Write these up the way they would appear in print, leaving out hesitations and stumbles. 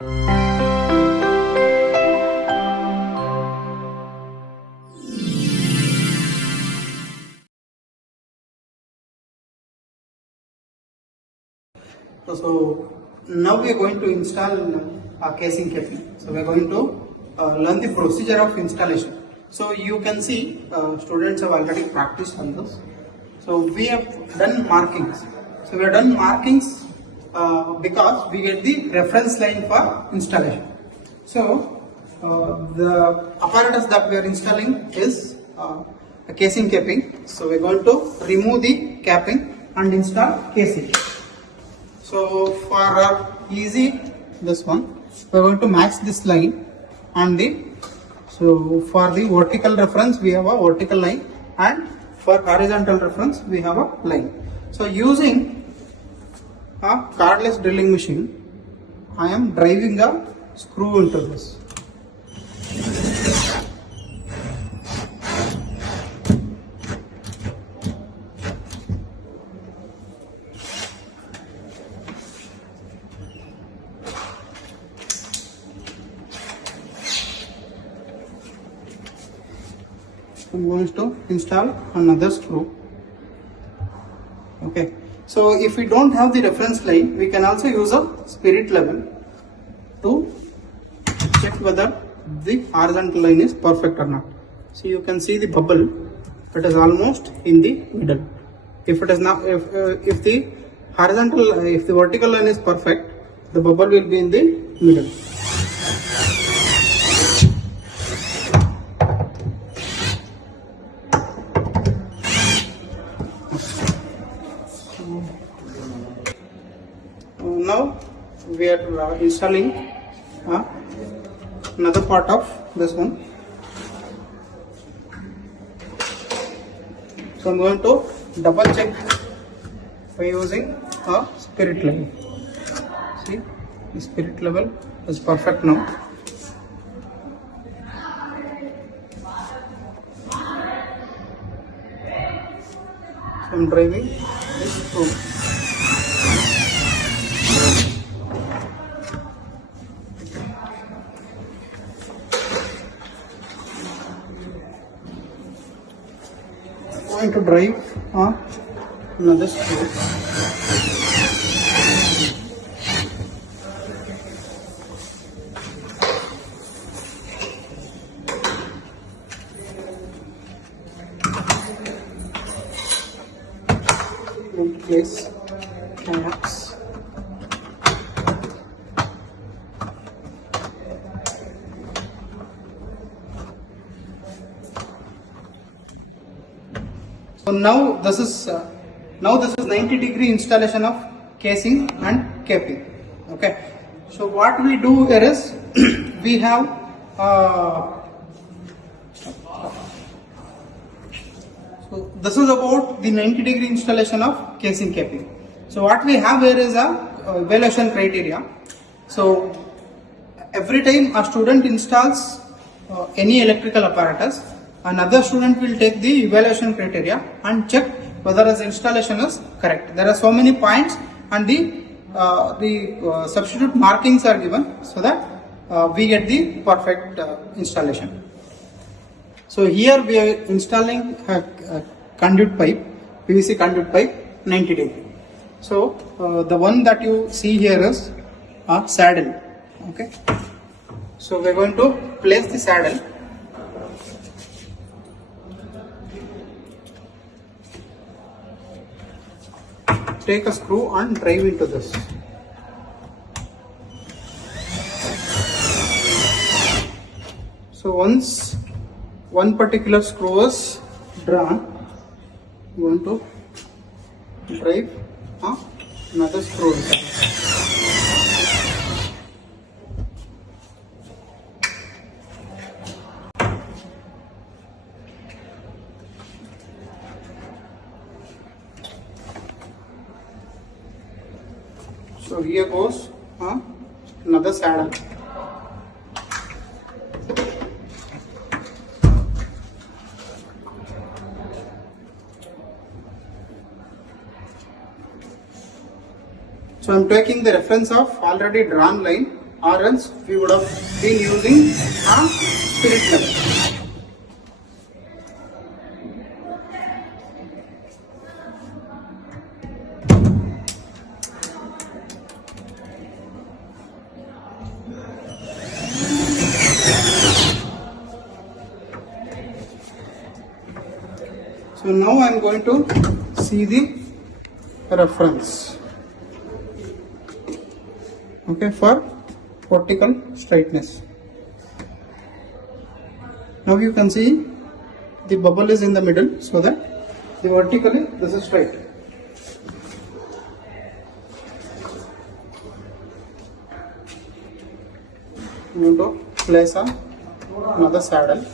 So now we are going to install casing capping. So we are going to learn the procedure of installation. So you can see students have already practiced on this. So we have done markings. So we have done markings because we get the reference line for installation. So the apparatus that we are installing is a casing capping. So we are going to remove the capping and install casing. So for easy this one, we are going to match this line and so for the vertical reference we have a vertical line, and for horizontal reference we have a line. So using a cordless drilling machine, I am driving a screw into this. I'm going to install another screw. Okay, so if we don't have the reference line, we can also use a spirit level to check whether the horizontal line is perfect or not. So you can see the bubble, it is almost in the middle. If it is not, if the vertical line is perfect, the bubble will be in the middle. Now we are installing another part of this one. So I'm going to double check by using a spirit level. See, the spirit level is perfect now. So I'm driving this screw. Going to drive another screw. Going to place clamps. So now this is 90-degree installation of casing and capping. Okay. So what we do here is we have so this is about the 90-degree installation of casing capping. So what we have here is a evaluation criteria. So every time a student installs any electrical apparatus, another student will take the evaluation criteria and check whether his installation is correct. There are so many points, and the substitute markings are given so that we get the perfect installation. So here we are installing a conduit pipe, PVC conduit pipe, 90 degree. So the one that you see here is a saddle. Okay. So we are going to place the saddle. Take a screw and drive into this. So once one particular screw is drawn, you want to drive another screw inside. So here goes another saddle. So I am taking the reference of already drawn line or else we would have been using a spirit level. So now I am going to see the reference, okay, for vertical straightness. Now you can see the bubble is in the middle, so that the vertically this is straight. I'm going to place another saddle.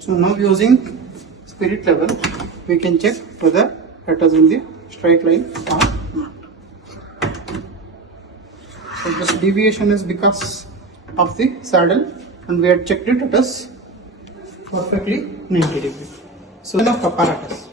So now using spirit level, we can check whether it is in the straight line or not. So this deviation is because of the saddle, and we had checked it, it is perfectly 90 degrees. So enough apparatus.